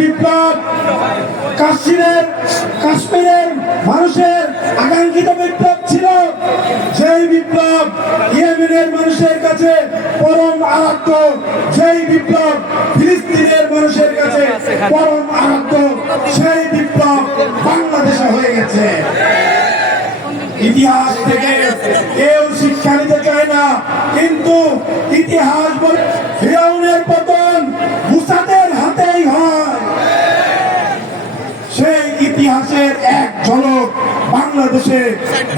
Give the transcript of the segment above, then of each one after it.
বিপ্লব কাশ্মীরের কাশ্মীরের মানুষের আকাঙ্ক্ষিত বিপ্লব ছিল। সেই বিপ্লব ইয়েমেনের মানুষের কাছে পরম আরাধ্য সেই বিপ্লব ফিলিস্তিনের মানুষের কাছে পরম আরাধ্য, সেই বিপ্লব বাংলাদেশে হয়ে গেছে। ইতিহাস থেকে কেউ শিক্ষা নিতে চায় না, কিন্তু ইতিহাস বলে ফিরাউনের পতন মুসাদের হাতেই হয় সেই ইতিহাসের এক ঝলক বাংলাদেশে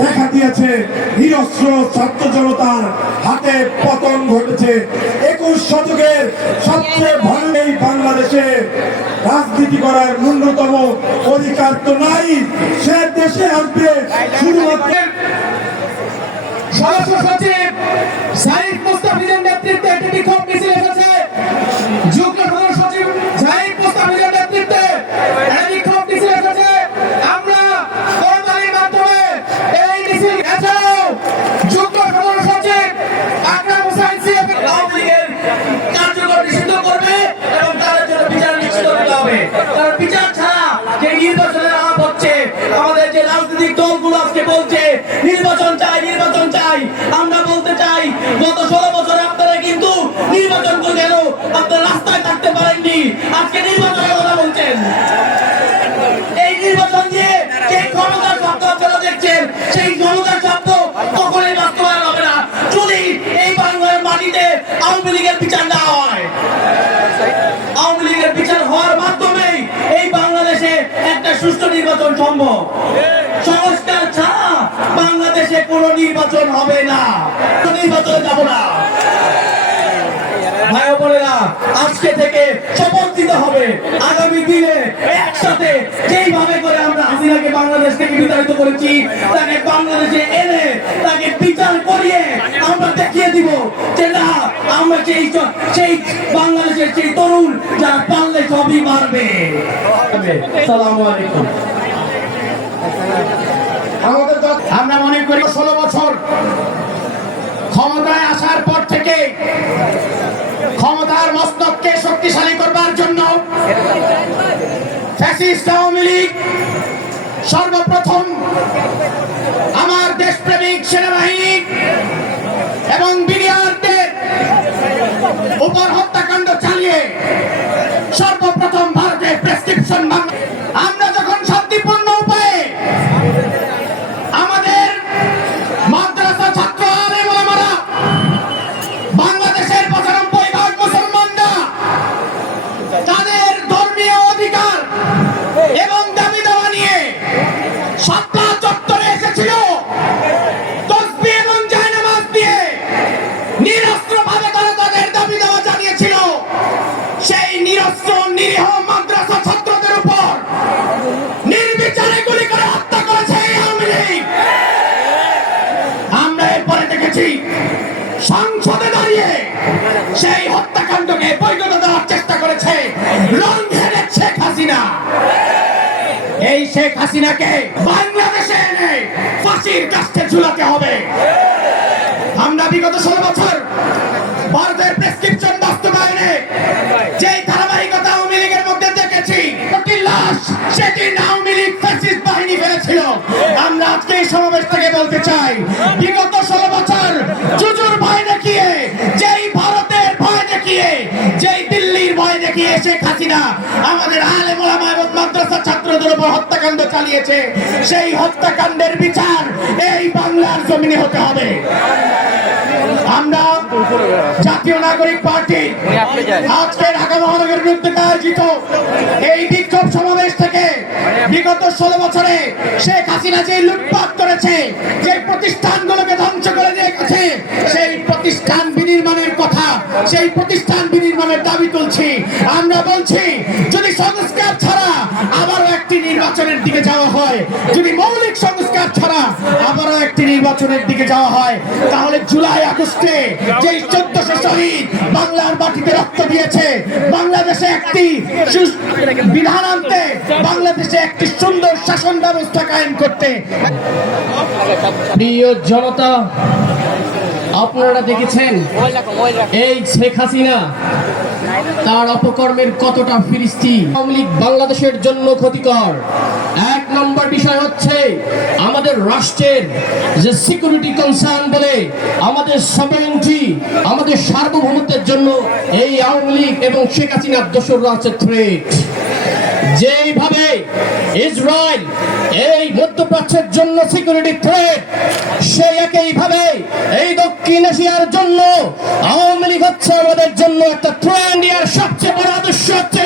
দেখা দিয়েছে। নিরস্ত্র ছাত্র জনতার হাতে পতন ঘটেছে। একুশ শতকের সবচেয়ে ভালো বাংলাদেশে রাজনীতি করার ন্যূনতম অধিকার তো নাই। সে দেশে আসবে শুধুমাত্র সদস্য সচিব সাইদ মুস্তাফিজের সংস্কার ছাড়া বাংলাদেশে কোনো নির্বাচন হবে না। নির্বাচনে যাব না। আজকে থেকে শপথ দিতে হবে। আগামী দিনে একসাথে যেইভাবে করে আমরা হাসিনাকে বাংলাদেশ থেকে বিতাড়িত করেছি, তাকে বাংলাদেশে এনে তাকে বিচার করিয়ে আমরা দেখিয়ে দিব যে না, আমরা সেই সেই বাংলাদেশের সেই তরুণ যারা পারলে সবই মারবে। সালাম আলাইকুম আমাদের দল- আমরা মনে করি ষোলো বছর ক্ষমতায় আসার পর থেকে ক্ষমতার মস্তককে শক্তিশালী করবার জন্য ফ্যাসিস্ট আওয়ামী লীগ সর্বপ্রথম আমার দেশপ্রেমিক সেনাবাহিনী এবং বিডিআরদের উপর হত্যাকাণ্ড চালিয়ে সর্বপ্রথম ভারতের প্রেসক্রিপশন আমরা এরপরে সংসদে দাঁড়িয়ে সেই হত্যাকাণ্ডকে বৈধতা দেওয়ার চেষ্টা করেছে রং ঘেরে শেখ হাসিনা। এই শেখ হাসিনাকে বাংলাদেশে এনে ফাঁসির কাছে ঝুলাতে হবে। আমরা বিগত ষোলো বছর ভারতের প্রেসক্রিপশন বাস্তবায়নে যে শেখ হাসিনা আমাদের আলে এবং মাদ্রাসা ছাত্রদের উপর হত্যাকাণ্ড চালিয়েছে। সেই হত্যাকাণ্ডের বিচার এই বাংলার জমিনে হতে হবে। আমরা জাতীয় নাগরিক পার্টি আজকে ঢাকা মহানগরের বিরুদ্ধে আয়োজিত এই বিক্ষোভ সমাবেশ থেকে বিগত ষোলো বছরে শেখ হাসিনা যে লুটপাট করেছে, যে প্রতিষ্ঠানগুলোকে ধ্বংস করে দিয়ে গেছে, সেই প্রতিষ্ঠান বিনির্মাণের কথা, সেই প্রতিষ্ঠান বিনির্মাণের দাবি তুলছি। আমরা বলছি, যদি সংস্কার ছাড়া আবারও একটি নির্বাচনের দিকে যাওয়া হয়, যদি মৌলিক সংস্কার ছাড়া আবারও একটি নির্বাচনের দিকে যাওয়া হয়, তাহলে জুলাই আগস্টে যে চোদ্দশো শহীদ বাংলার মাটিতে রক্ত দিয়েছে, বাংলাদেশে একটি বিধান আনতে বাংলাদেশে একটি সুন্দর শাসন ব্যবস্থা কায়েম করতে। প্রিয় জনতা, আপনারা দেখেছেন এই শেখ হাসিনা তার অপকর্মের কতটা ফিরিস্তি? আওয়ামী লীগ বাংলাদেশের জন্য ক্ষতিকর। এক নম্বর বিষয় হচ্ছে, আমাদের রাষ্ট্রের যে সিকিউরিটি কনসার্ন বলে, আমাদের সভেন্টি আমাদের সার্বভৌমত্বের জন্য এই আওয়ামী লীগ এবং শেখ হাসিনার দোসররা হচ্ছে থ্রেট যেইভাবে ইসরায়েল এই মধ্যপ্রাচ্যের জন্য সিকিউরিটি থ্রেট সেই একইভাবে এই দক্ষিণ এশিয়ার জন্য আওয়ামী লীগ হচ্ছে আমাদের জন্য একটা থ্রেট সবচেয়ে বড় আদর্শ হচ্ছে